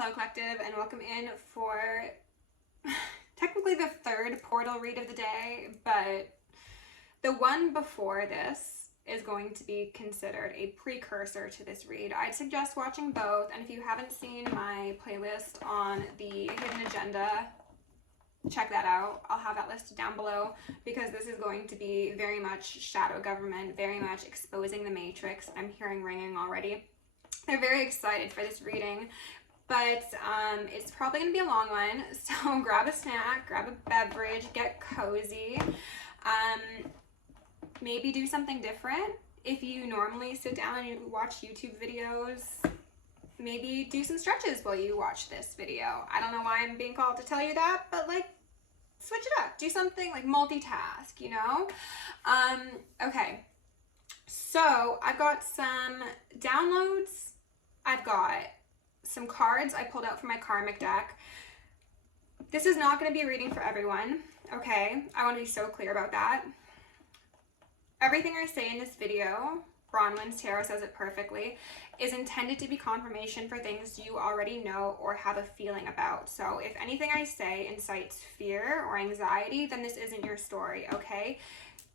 Hello Collective, and welcome in for technically the third portal read of the day, but the one before this is going to be considered a precursor to this read. I'd suggest watching both, and if you haven't seen my playlist on the hidden agenda, check that out. I'll have that listed down below because this is going to be very much shadow government, very much exposing the matrix. I'm hearing ringing already. They're very excited for this reading, but it's probably going to be a long one, so grab a snack, grab a beverage, get cozy. Maybe do something different. If you normally sit down and you watch YouTube videos, maybe do some stretches while you watch this video. I don't know why I'm being called to tell you that, but like, switch it up. Do something like multitask, you know? Okay, so I've got some downloads. I've got some cards I pulled out from my karmic deck. This is not going to be a reading for everyone, okay? I want to be so clear about that. Everything I say in this video, Bronwyn's Tarot says it perfectly, is intended to be confirmation for things you already know or have a feeling about. So if anything I say incites fear or anxiety, then this isn't your story, okay?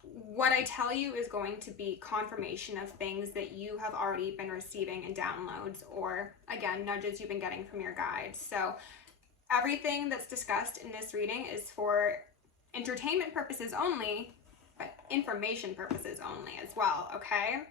What I tell you is going to be confirmation of things that you have already been receiving in downloads or, again, nudges you've been getting from your guides. So everything that's discussed in this reading is for entertainment purposes only, but information purposes only as well, okay?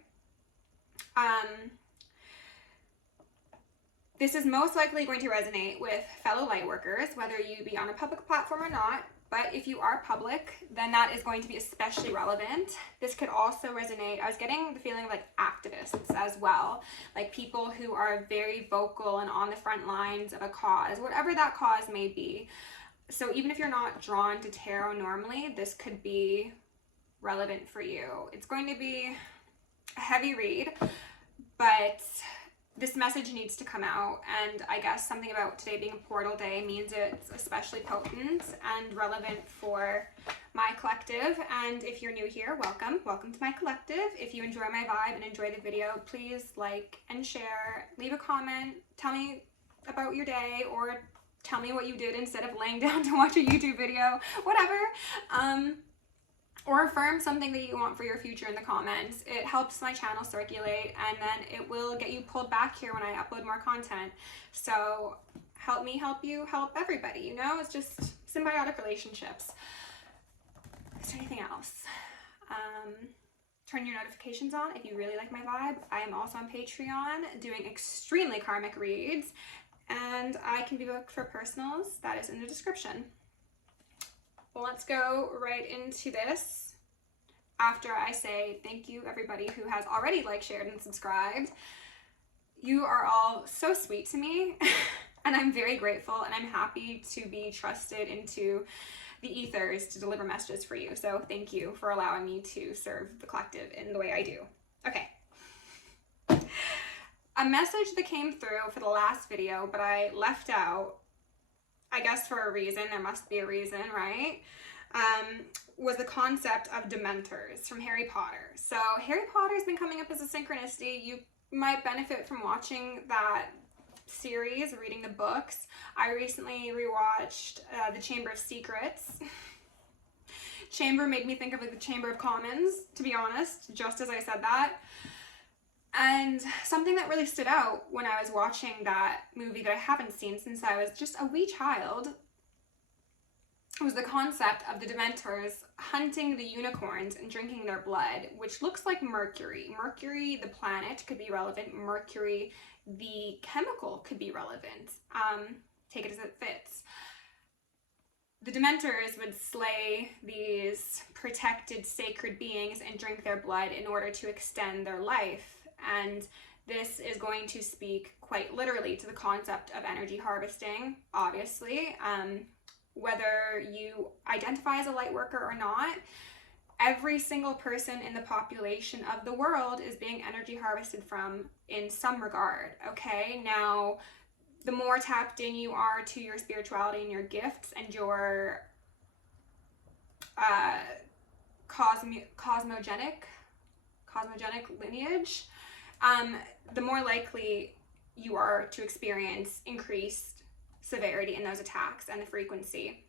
This is most likely going to resonate with fellow lightworkers, whether you be on a public platform or not. But if you are public, then that is going to be especially relevant. This could also resonate. I was getting the feeling of like activists as well, like people who are very vocal and on the front lines of a cause, whatever that cause may be. So even if you're not drawn to tarot normally, this could be relevant for you. It's going to be a heavy read, but this message needs to come out, and I guess something about today being a portal day means it's especially potent and relevant for my collective. And if you're new here, welcome to my collective. If you enjoy my vibe and enjoy the video, please like and share, leave a comment, tell me about your day, or tell me what you did instead of laying down to watch a YouTube video, whatever. Or affirm something that you want for your future in the comments. It helps my channel circulate, and then it will get you pulled back here when I upload more content. So help me help you, help everybody, you know? It's just symbiotic relationships. Is there anything else? Turn your notifications on if you really like my vibe. I am also on Patreon doing extremely karmic reads, and I can be booked for personals. That is in the description. Well, let's go right into this after I say thank you everybody who has already liked, shared, and subscribed. You are all so sweet to me and I'm very grateful, and I'm happy to be trusted into the ethers to deliver messages for you. So thank you for allowing me to serve the collective in the way I do. Okay. A message that came through for the last video, but I left out, I guess for a reason, there must be a reason, right? Was the concept of Dementors from Harry Potter. So Harry Potter's been coming up as a synchronicity. You might benefit from watching that series, reading the books. I recently rewatched The Chamber of Secrets. Chamber made me think of like the Chamber of Commons, to be honest, just as I said that. And something that really stood out when I was watching that movie that I haven't seen since I was just a wee child was the concept of the Dementors hunting the unicorns and drinking their blood, which looks like Mercury. Mercury, the planet, could be relevant. Mercury, the chemical, could be relevant. Take it as it fits. The Dementors would slay these protected sacred beings and drink their blood in order to extend their life. And this is going to speak quite literally to the concept of energy harvesting, obviously. Whether you identify as a light worker or not, every single person in the population of the world is being energy harvested from in some regard, okay? Now, the more tapped in you are to your spirituality and your gifts and your cosmogenic lineage, the more likely you are to experience increased severity in those attacks and the frequency.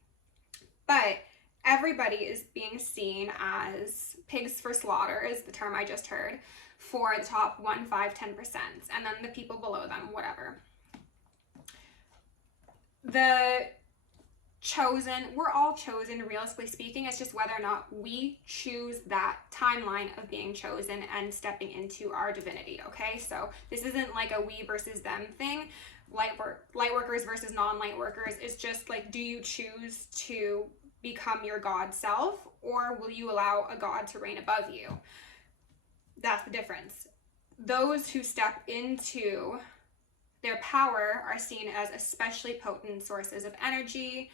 But everybody is being seen as pigs for slaughter, is the term I just heard, for the top 1, 5, 10%, and then the people below them, whatever. The chosen, we're all chosen, realistically speaking. It's just whether or not we choose that timeline of being chosen and stepping into our divinity, okay? So this isn't like a we versus them thing, light workers versus non-light workers. It's just like, do you choose to become your God self, or will you allow a God to reign above you? That's the difference. Those who step into their power are seen as especially potent sources of energy,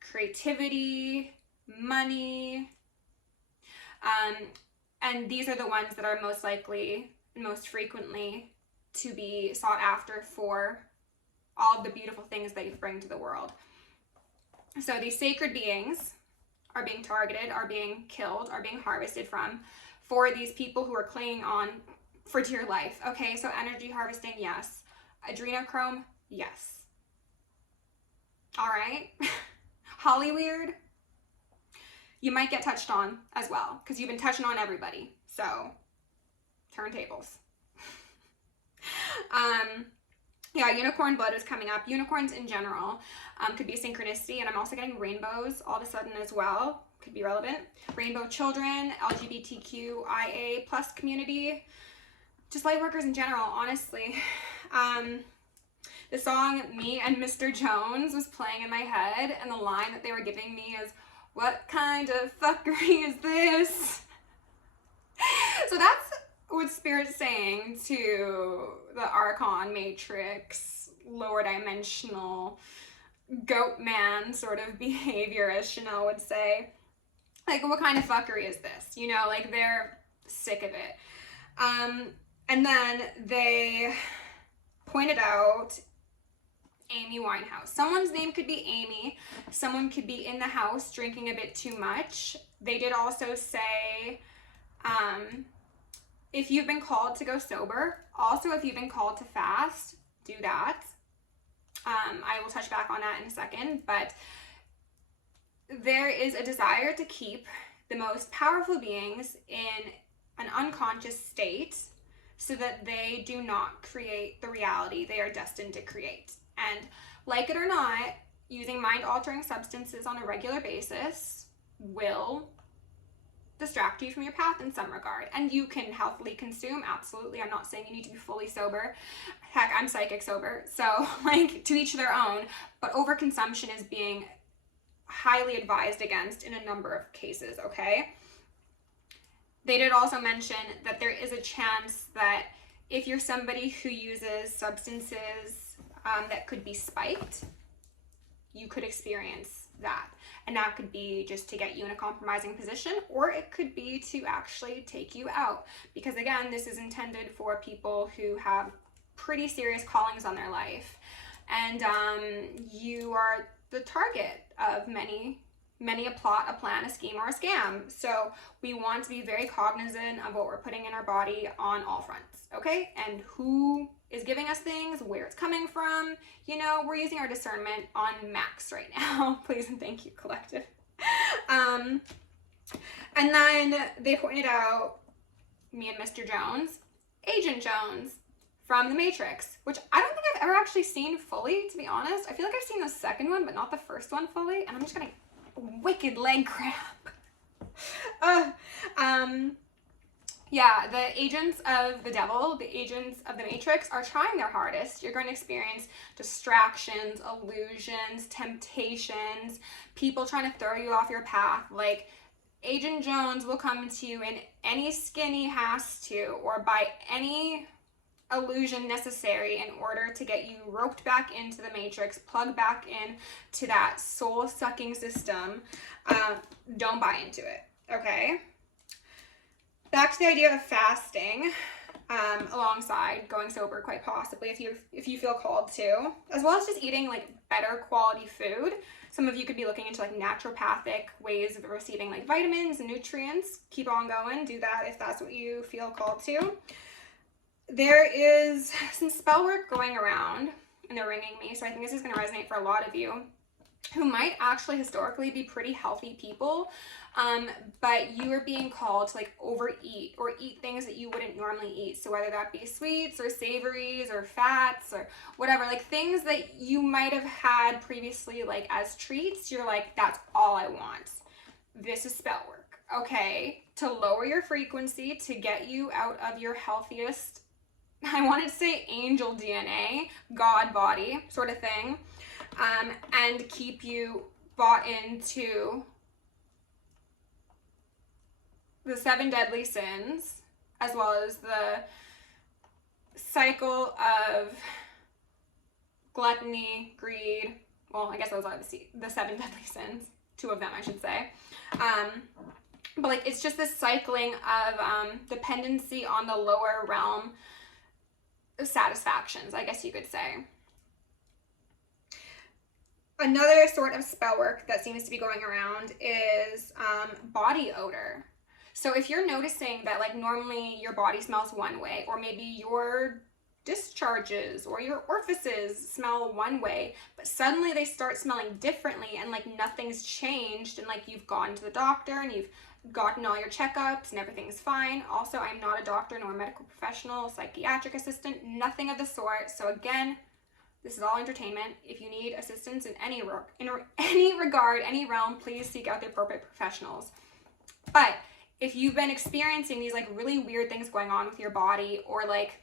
creativity, money, and these are the ones that are most likely, most frequently, to be sought after for all of the beautiful things that you bring to the world. So these sacred beings are being targeted, are being killed, are being harvested from for these people who are clinging on for dear life. Okay, so energy harvesting, yes. Adrenochrome, yes. All right. Hollyweird, you might get touched on as well, because you've been touching on everybody. So, turntables. Yeah, unicorn blood is coming up. Unicorns in general could be a synchronicity, and I'm also getting rainbows all of a sudden as well. Could be relevant. Rainbow children, LGBTQIA plus community, just light workers in general, honestly. The song Me and Mr. Jones was playing in my head, and the line that they were giving me is, "What kind of fuckery is this?" So that's what Spirit's saying to the Archon Matrix, lower dimensional goat man sort of behavior, as Chanel would say. Like, what kind of fuckery is this? You know, like, they're sick of it. And then they pointed out Amy Winehouse. Someone's name could be Amy. Someone could be in the house drinking a bit too much. They did also say, if you've been called to go sober, also if you've been called to fast, do that. I will touch back on that in a second, but there is a desire to keep the most powerful beings in an unconscious state so that they do not create the reality they are destined to create. And like it or not, using mind-altering substances on a regular basis will distract you from your path in some regard. And you can healthily consume, absolutely. I'm not saying you need to be fully sober. Heck, I'm psychic sober. So, like, to each their own. But overconsumption is being highly advised against in a number of cases, okay? They did also mention that there is a chance that if you're somebody who uses substances that could be spiked, you could experience that. And that could be just to get you in a compromising position, or it could be to actually take you out. Because again, this is intended for people who have pretty serious callings on their life. And you are the target of many a plot, a plan, a scheme, or a scam. So we want to be very cognizant of what we're putting in our body on all fronts, okay? And who is giving us things, where it's coming from. You know, we're using our discernment on max right now. Please and thank you, collective. And then they pointed out me and Mr. Jones, Agent Jones from The Matrix, which I don't think I've ever actually seen fully, to be honest. I feel like I've seen the second one, but not the first one fully, and I'm just getting wicked leg cramp. Yeah, the agents of the devil, the agents of the Matrix are trying their hardest. You're going to experience distractions, illusions, temptations, people trying to throw you off your path. Like, Agent Jones will come to you in any skin he has to, or by any illusion necessary in order to get you roped back into the Matrix, plugged back in to that soul-sucking system. Don't buy into it, okay? Back to the idea of fasting, alongside going sober, quite possibly, if you feel called to, as well as just eating like better quality food. Some of you could be looking into like naturopathic ways of receiving like vitamins and nutrients. Keep on going, do that if that's what you feel called to. there is some spell work going around, and they're ringing me, so I think this is going to resonate for a lot of you who might actually historically be pretty healthy people, but you are being called to like overeat or eat things that you wouldn't normally eat. So whether that be sweets or savories or fats or whatever, like things that you might have had previously like as treats, you're like, that's all I want. This is spell work, okay? To lower your frequency, to get you out of your healthiest, I wanted to say angel DNA, God body sort of thing, and keep you bought into the 7 deadly sins, as well as the cycle of gluttony, greed. Well, I guess those are the 7 deadly sins, 2 of them, I should say. But like, it's just this cycling of dependency on the lower realm satisfactions, I guess you could say. Another sort of spell work that seems to be going around is body odor. So if you're noticing that like normally your body smells one way, or maybe your discharges or your orifices smell one way, but suddenly they start smelling differently and like nothing's changed, and like you've gone to the doctor and you've gotten all your checkups and everything's fine. Also, I'm not a doctor nor a medical professional, psychiatric assistant, nothing of the sort. So again, this is all entertainment. If you need assistance in any regard, any realm, please seek out the appropriate professionals. But if you've been experiencing these like really weird things going on with your body, or like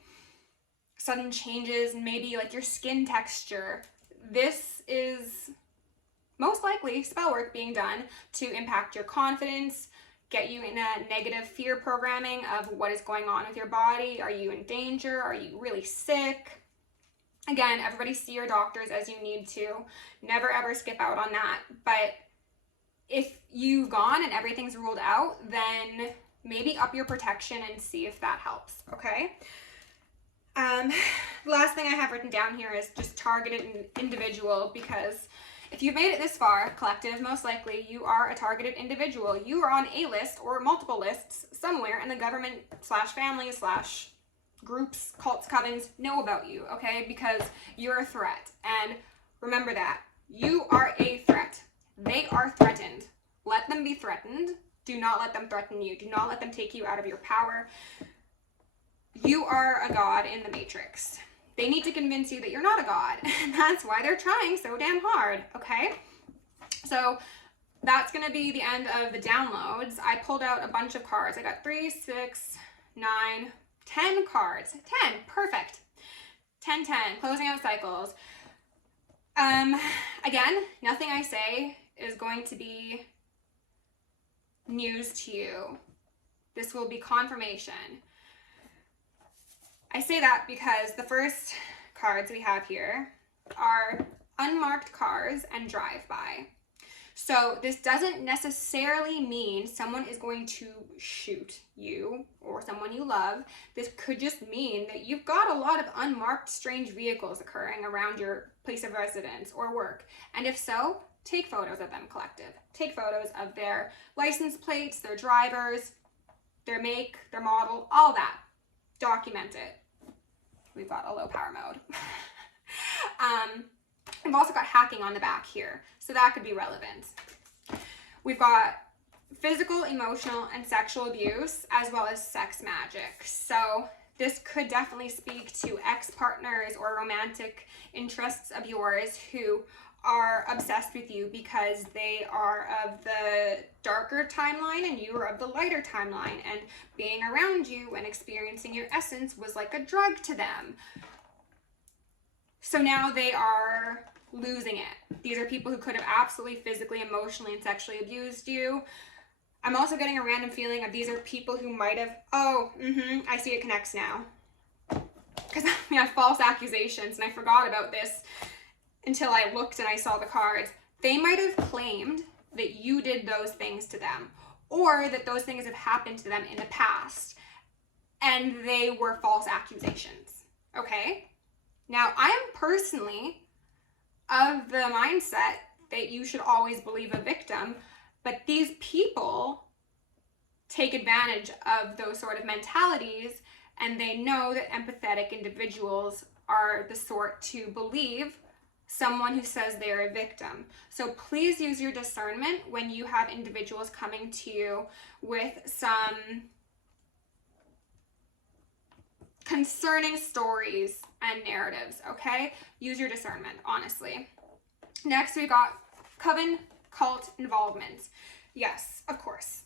sudden changes in maybe like your skin texture, this is most likely spell work being done to impact your confidence, get you in a negative fear programming of what is going on with your body. Are you in danger? Are you really sick? Again, everybody see your doctors as you need to. Never ever skip out on that. But if you've gone and everything's ruled out, then maybe up your protection and see if that helps, okay? The last thing I have written down here is just targeted individual, because if you've made it this far, collective, most likely you are a targeted individual. You are on a list or multiple lists somewhere, and the government / family / groups, cults, covens know about you, okay? Because you're a threat. And remember that. You are a threat. They are threatened. Let them be threatened. Do not let them threaten you. Do not let them take you out of your power. You are a god in the Matrix. They need to convince you that you're not a god. And that's why they're trying so damn hard, okay? So that's going to be the end of the downloads. I pulled out a bunch of cards. I got 3, 6, 9, 10 cards. 10, perfect. 10, closing out cycles. Again, nothing I say is going to be news to you. This will be confirmation. I say that because the first cards we have here are unmarked cars and drive-by. So this doesn't necessarily mean someone is going to shoot you or someone you love. This could just mean that you've got a lot of unmarked strange vehicles occurring around your place of residence or work. And if so, take photos of them, collective. Take photos of their license plates, their drivers, their make, their model, all that. Document it. We've got a low power mode. We've also got hacking on the back here, so that could be relevant. We've got physical, emotional, and sexual abuse, as well as sex magic. So this could definitely speak to ex-partners or romantic interests of yours who are obsessed with you because they are of the darker timeline and you are of the lighter timeline, and being around you and experiencing your essence was like a drug to them. So now they are losing it. These are people who could have absolutely physically, emotionally, and sexually abused you. I'm also getting a random feeling of these are people who might have, I see it connects now. Because we have false accusations, and I forgot about this until I looked and I saw the cards. They might have claimed that you did those things to them, or that those things have happened to them in the past, and they were false accusations, okay? Now, I am personally of the mindset that you should always believe a victim, but these people take advantage of those sort of mentalities and they know that empathetic individuals are the sort to believe someone who says they're a victim. So please use your discernment when you have individuals coming to you with some concerning stories and narratives, okay? Use your discernment, honestly. Next, we got coven cult involvement. Yes, of course.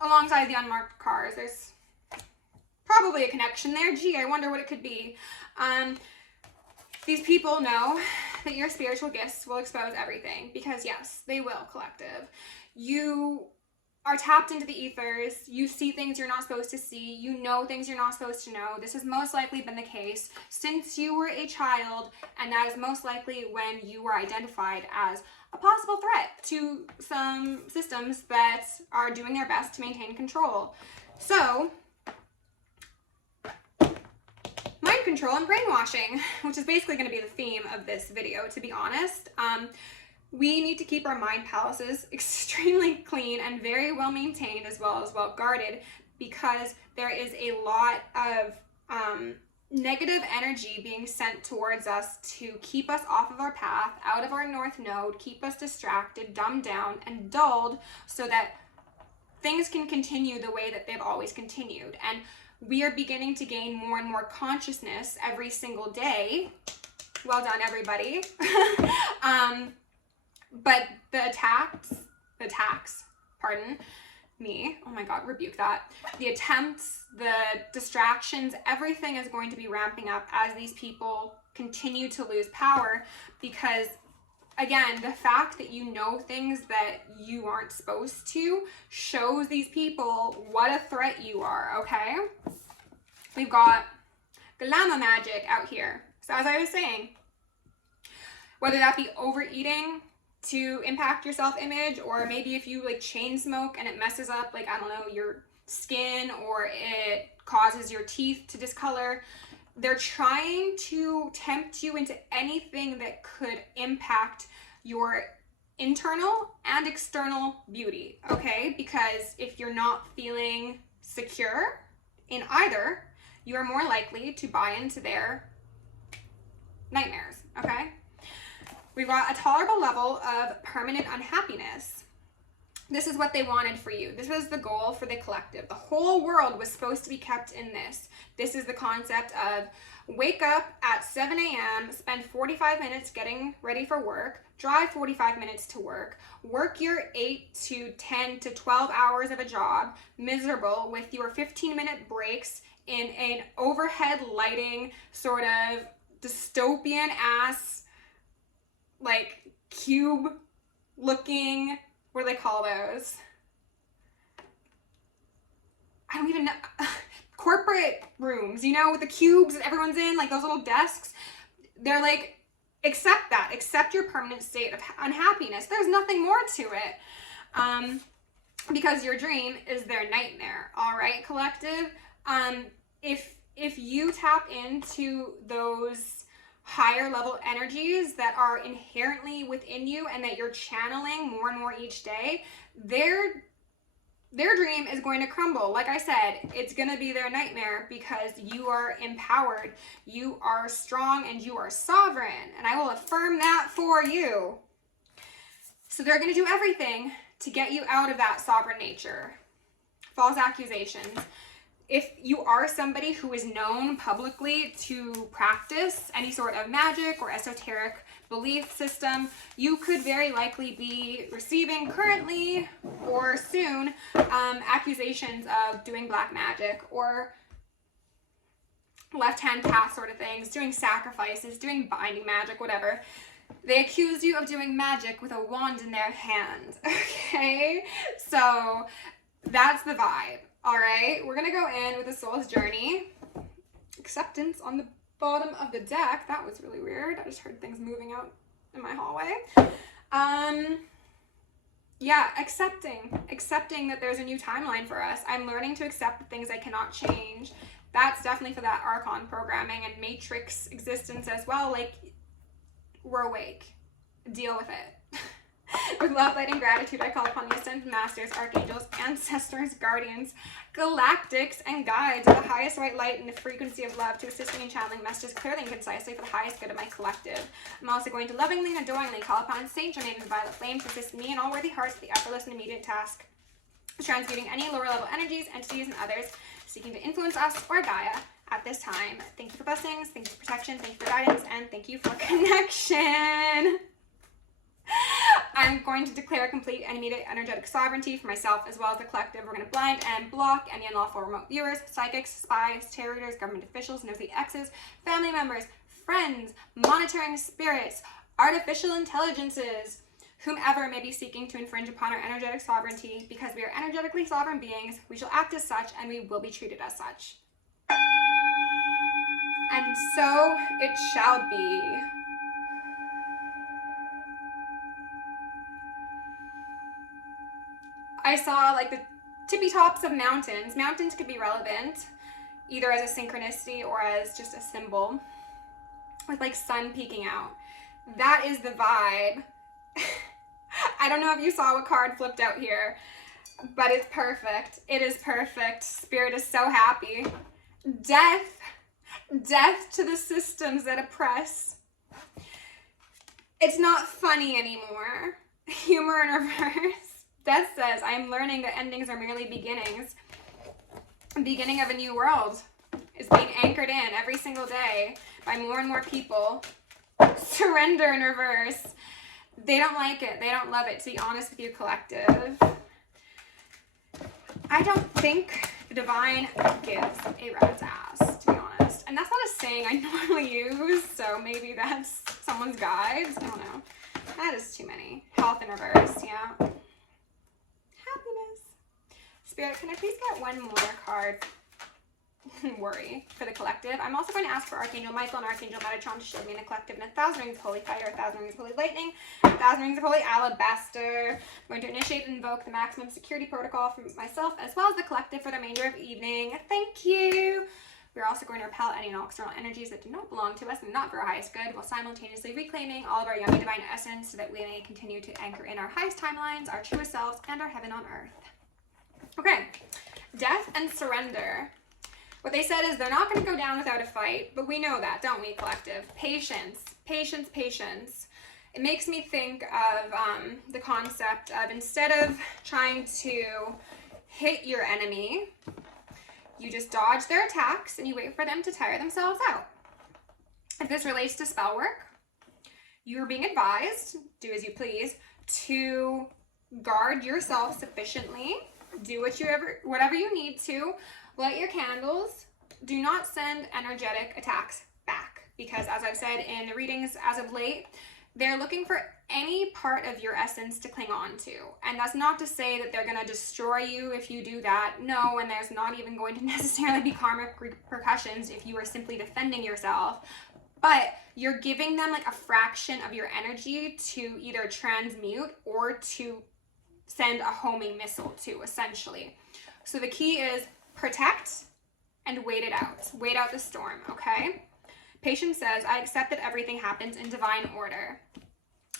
Alongside the unmarked cars, there's probably a connection there. Gee, I wonder what it could be. These people know that your spiritual gifts will expose everything, because yes, they will, collective. You are tapped into the ethers, you see things you're not supposed to see, you know things you're not supposed to know. This has most likely been the case since you were a child, and that is most likely when you were identified as a possible threat to some systems that are doing their best to maintain control. So, mind control and brainwashing, which is basically going to be the theme of this video, to be honest. We need to keep our mind palaces extremely clean and very well maintained, as well as well guarded, because there is a lot of negative energy being sent towards us to keep us off of our path, out of our north node, keep us distracted, dumbed down, and dulled, so that things can continue the way that they've always continued. And we are beginning to gain more and more consciousness every single day. Well done, everybody. But the attacks, pardon me, oh my God, rebuke that. The attempts, the distractions, everything is going to be ramping up as these people continue to lose power, because again, the fact that you know things that you aren't supposed to shows these people what a threat you are, okay? We've got glamour magic out here. So as I was saying, whether that be overeating to impact your self-image, or maybe if you like chain smoke and it messes up, like, I don't know, your skin, or it causes your teeth to discolor, they're trying to tempt you into anything that could impact your internal and external beauty, okay? Because if you're not feeling secure in either, you are more likely to buy into their nightmares, okay? We've got a tolerable level of permanent unhappiness. This is what they wanted for you. This was the goal for the collective. The whole world was supposed to be kept in this. This is the concept of wake up at 7 a.m., spend 45 minutes getting ready for work, drive 45 minutes to work your 8 to 10 to 12 hours of a job, miserable, with your 15-minute breaks in an overhead lighting sort of dystopian ass, like, cube looking, what do they call those? I don't even know. Corporate rooms, you know, with the cubes that everyone's in, like those little desks. They're like, accept that. Accept your permanent state of unhappiness. There's nothing more to it. Because your dream is their nightmare. All right, collective? If you tap into those higher level energies that are inherently within you and that you're channeling more and more each day, their dream is going to crumble. Like I said, it's going to be their nightmare, because you are empowered, you are strong, and you are sovereign. And I will affirm that for you. So they're going to do everything to get you out of that sovereign nature. False accusations. If you are somebody who is known publicly to practice any sort of magic or esoteric belief system, you could very likely be receiving currently or soon accusations of doing black magic or left-hand path sort of things, doing sacrifices, doing binding magic, whatever. They accuse you of doing magic with a wand in their hand, okay? So that's the vibe. All right, we're gonna go in with the Soul's Journey. Acceptance on the bottom of the deck. That was really weird. I just heard things moving out in my hallway. Yeah, accepting that there's a new timeline for us. I'm learning to accept the things I cannot change. That's definitely for that Archon programming and Matrix existence as well. Like, we're awake. Deal with it. With love, light, and gratitude, I call upon the ascended masters, archangels, ancestors, guardians, galactics, and guides of the highest white light and the frequency of love to assist me in channeling messages clearly and concisely for the highest good of my collective. I'm also going to lovingly and adoringly call upon Saint Germain and Violet Flame to assist me and all worthy hearts with the effortless and immediate task of transmuting any lower level energies, entities, and others seeking to influence us or Gaia at this time. Thank you for blessings, thank you for protection, thank you for guidance, and thank you for connection. I'm going to declare complete and immediate energetic sovereignty for myself as well as the collective. We're going to blind and block any unlawful remote viewers, psychics, spies, tarot readers, government officials, nosy exes, family members, friends, monitoring spirits, artificial intelligences, whomever may be seeking to infringe upon our energetic sovereignty. Because we are energetically sovereign beings, we shall act as such and we will be treated as such. And so it shall be. I saw like the tippy tops of mountains. Mountains could be relevant either as a synchronicity or as just a symbol with like sun peeking out. That is the vibe. I don't know if you saw what card flipped out here, but it's perfect. It is perfect. Spirit is so happy. Death. Death to the systems that oppress. It's not funny anymore. Humor in reverse. Death says, I am learning that endings are merely beginnings. The beginning of a new world is being anchored in every single day by more and more people. Surrender in reverse. They don't like it. They don't love it, to be honest with you, collective. I don't think the divine gives a rat's ass, to be honest. And that's not a saying I normally use, so maybe that's someone's guides. I don't know. That is too many. Health in reverse, yeah. Happiness. Spirit, can I please get one more card? Worry for the collective. I'm also going to ask for Archangel Michael and Archangel Metatron to shield me in the collective, and 1,000 rings of holy fire, 1,000 rings of holy lightning, 1,000 rings of holy alabaster. I'm going to initiate and invoke the maximum security protocol for myself as well as the collective for the remainder of the evening. Thank you. We're also going to repel any and all external energies that do not belong to us and not for our highest good, while simultaneously reclaiming all of our yummy divine essence so that we may continue to anchor in our highest timelines, our truest selves, and our heaven on earth. Okay, death and surrender. What they said is they're not going to go down without a fight, but we know that, don't we, collective? Patience, patience, patience. It makes me think of the concept of instead of trying to hit your enemy, you just dodge their attacks and you wait for them to tire themselves out. If this relates to spell work, you are being advised, do as you please, to guard yourself sufficiently, do whatever you need to, light your candles, do not send energetic attacks back, because as I've said in the readings as of late, they're looking for any part of your essence to cling on to. And that's not to say that they're going to destroy you if you do that. No, and there's not even going to necessarily be karmic repercussions if you are simply defending yourself. But you're giving them like a fraction of your energy to either transmute or to send a homing missile to, essentially. So the key is protect and wait it out. Wait out the storm, okay? Patience says, I accept that everything happens in divine order.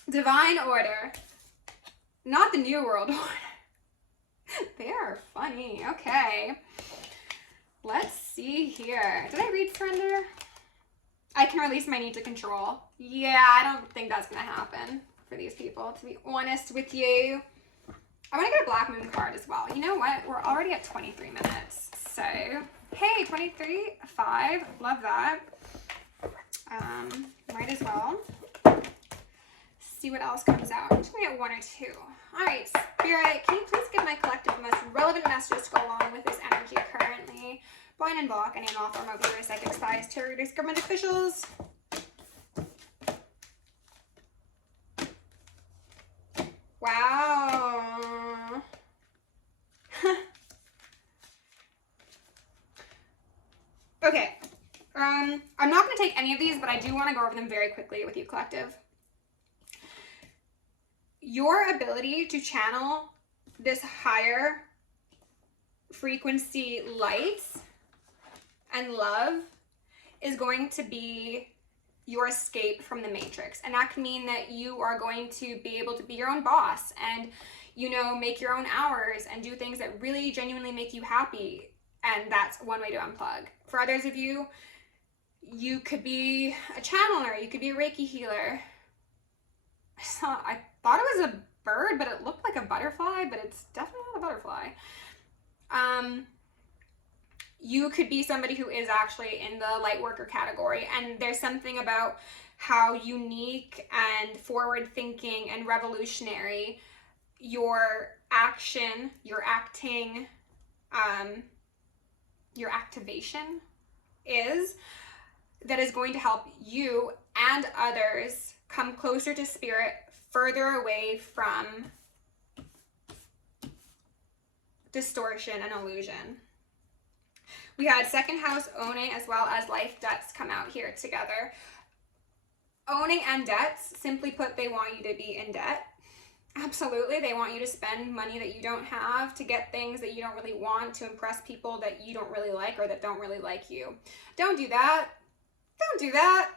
Divine order. Not the New World Order. They are funny. Okay. Let's see here. Did I read surrender? I can release my need to control. Yeah, I don't think that's going to happen for these people, to be honest with you. I want to get a Black Moon card as well. You know what? We're already at 23 minutes. So, hey, 23, 5. Love that. Might as well see what else comes out. I'm just going to get one or two. All right, Spirit, can you please give my collective the most relevant messages to go along with this energy currently? Blind and block, any and all form of viewers, psychic spies, tarot readers, government officials. Wow. Okay. I'm not going to take any of these, but I do want to go over them very quickly with you, collective. Your ability to channel this higher frequency light and love is going to be your escape from the matrix. And that can mean that you are going to be able to be your own boss and, you know, make your own hours and do things that really genuinely make you happy. And that's one way to unplug. For others of you, you could be a channeler, you could be a Reiki healer. I thought it was a bird, but it looked like a butterfly, but it's definitely not a butterfly. You could be somebody who is actually in the light worker category, and there's something about how unique and forward thinking and revolutionary your action, your acting, your activation is, that is going to help you and others come closer to spirit, further away from distortion and illusion. We had second house owning as well as life debts come out here together. Owning and debts, simply put, they want you to be in debt. Absolutely, they want you to spend money that you don't have, to get things that you don't really want, to impress people that you don't really like or that don't really like you. Don't do that. Don't do that.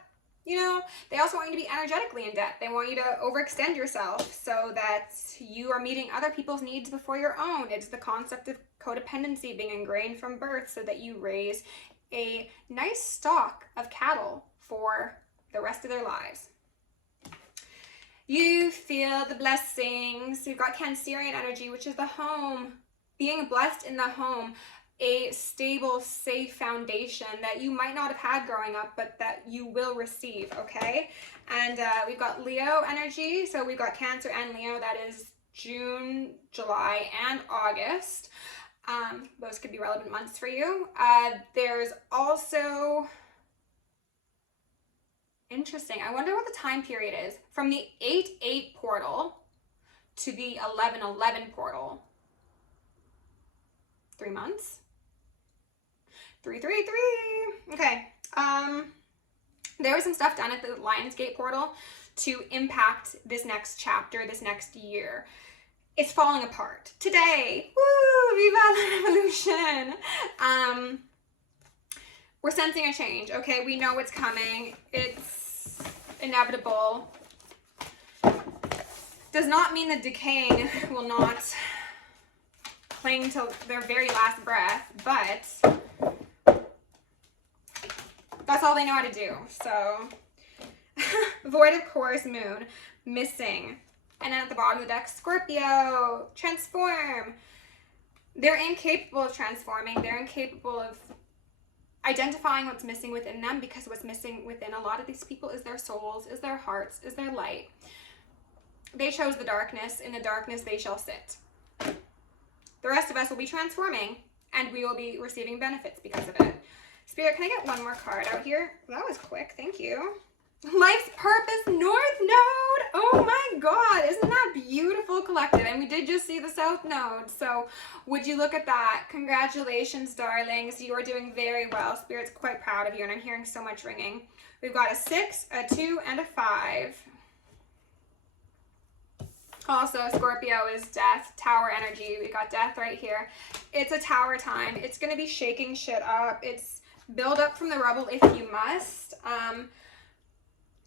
You know, they also want you to be energetically in debt. They want you to overextend yourself so that you are meeting other people's needs before your own. It's the concept of codependency being ingrained from birth so that you raise a nice stock of cattle for the rest of their lives. You feel the blessings. You've got Cancerian energy, which is the home. Being blessed in the home. A stable, safe foundation that you might not have had growing up, but that you will receive, okay? And we've got Leo energy. So we've got Cancer and Leo. That is June, July, and August. Those could be relevant months for you. There's also... interesting. I wonder what the time period is. From the 8-8 portal to the 11-11 portal. 3 months? 3-3-3. Okay. There was some stuff done at the Lionsgate portal to impact this next chapter, this next year. It's falling apart. Today, woo, Viva la Revolution. We're sensing a change, okay? We know what's coming. It's inevitable. Does not mean that decaying will not cling till their very last breath, but that's all they know how to do. So, void of course, moon, missing. And then at the bottom of the deck, Scorpio, transform. They're incapable of transforming. They're incapable of identifying what's missing within them, because what's missing within a lot of these people is their souls, is their hearts, is their light. They chose the darkness. In the darkness they shall sit. The rest of us will be transforming, and we will be receiving benefits because of it. Spirit, can I get one more card out here? That was quick, thank you. Life's Purpose, North Node. Oh my God, isn't that beautiful, collective? And we did just see the South Node, so would you look at that? Congratulations, darlings. You are doing very well. Spirit's quite proud of you, and I'm hearing so much ringing. We've got a 6, a 2, and a 5. Also, Scorpio is death, tower energy. We got death right here. It's a tower time. It's going to be shaking shit up. It's build up from the rubble if you must.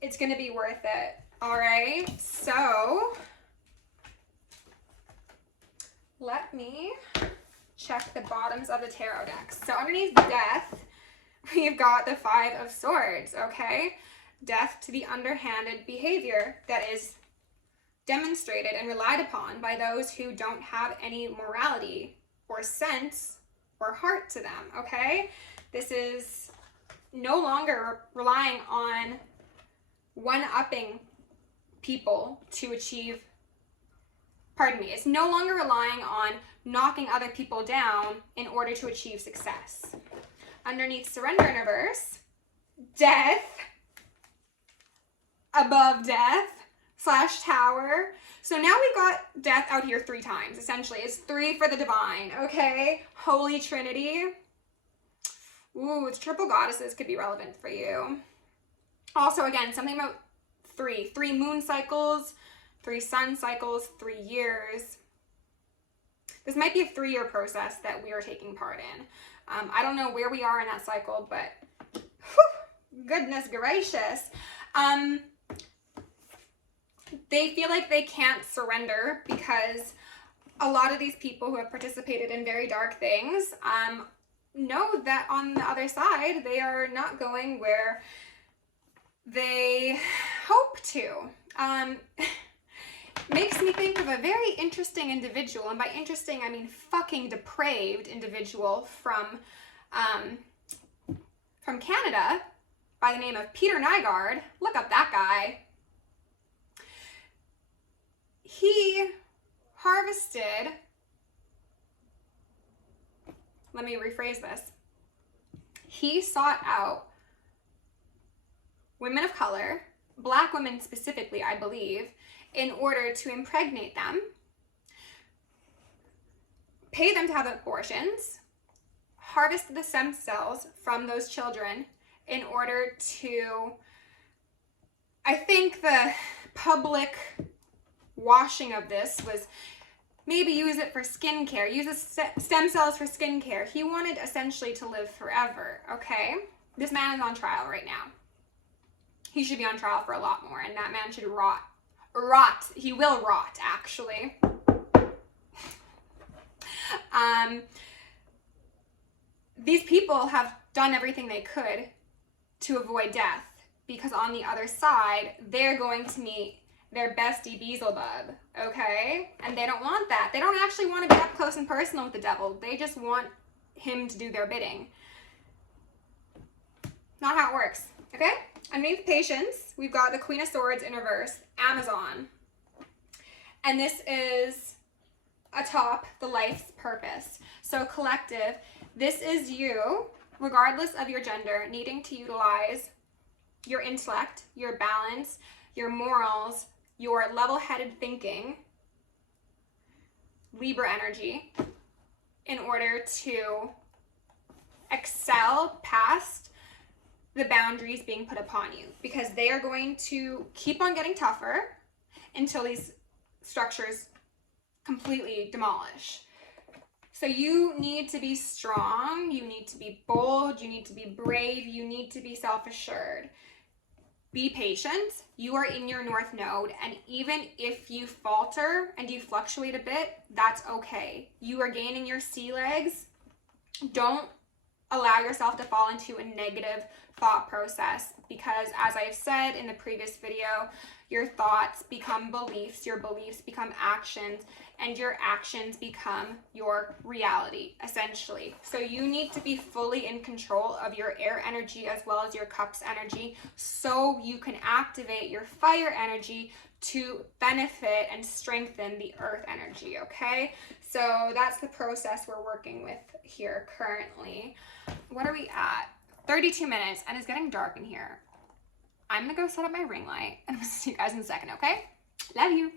It's going to be worth it. All right. So let me check the bottoms of the tarot decks. So underneath death, we've got the 5 of Swords. Okay. Death to the underhanded behavior that is demonstrated and relied upon by those who don't have any morality or sense or heart to them, okay? This is no longer relying on one-upping people to achieve, it's no longer relying on knocking other people down in order to achieve success. Underneath surrender in reverse, death, above death, / tower. So now we've got death out here 3 times, essentially. It's 3 for the divine, okay? Holy Trinity. Ooh, it's triple goddesses could be relevant for you. Also, again, something about 3 moon cycles, 3 sun cycles, 3 years. This might be a 3-year process that we are taking part in. I don't know where we are in that cycle, but whew, goodness gracious. They feel like they can't surrender because a lot of these people who have participated in very dark things know that on the other side, they are not going where they hope to. Makes me think of a very interesting individual, and by interesting, I mean fucking depraved individual from Canada by the name of Peter Nygaard. Look up that guy. He harvested, let me rephrase this. He sought out women of color, Black women specifically, I believe, in order to impregnate them, pay them to have abortions, harvest the stem cells from those children in order to, I think the public washing of this was maybe use it for skincare, use the stem cells for skincare. He wanted essentially to live forever, okay? This man is on trial right now. He should be on trial for a lot more, and that man should rot. He will rot, actually. These people have done everything they could to avoid death because on the other side, they're going to meet their bestie Beelzebub, okay? And they don't want that. They don't actually want to be up close and personal with the devil. They just want him to do their bidding. Not how it works, okay? Underneath Patience, we've got the Queen of Swords in reverse, Amazon. And this is atop the life's purpose. So collective, this is you, regardless of your gender, needing to utilize your intellect, your balance, your morals, your level-headed thinking, Libra energy, in order to excel past the boundaries being put upon you, because they are going to keep on getting tougher until these structures completely demolish. So you need to be strong, you need to be bold, you need to be brave, you need to be self-assured. Be patient. You are in your North Node, and even if you falter and you fluctuate a bit, that's okay. You are gaining your sea legs. Don't allow yourself to fall into a negative thought process, because as I've said in the previous video, your thoughts become beliefs, your beliefs become actions, and your actions become your reality, essentially. So you need to be fully in control of your air energy as well as your cups energy, so you can activate your fire energy to benefit and strengthen the earth energy, okay? So that's the process we're working with here currently. What are we at? 32 minutes, and it's getting dark in here. I'm gonna go set up my ring light, and I'll see you guys in a second, okay? Love you.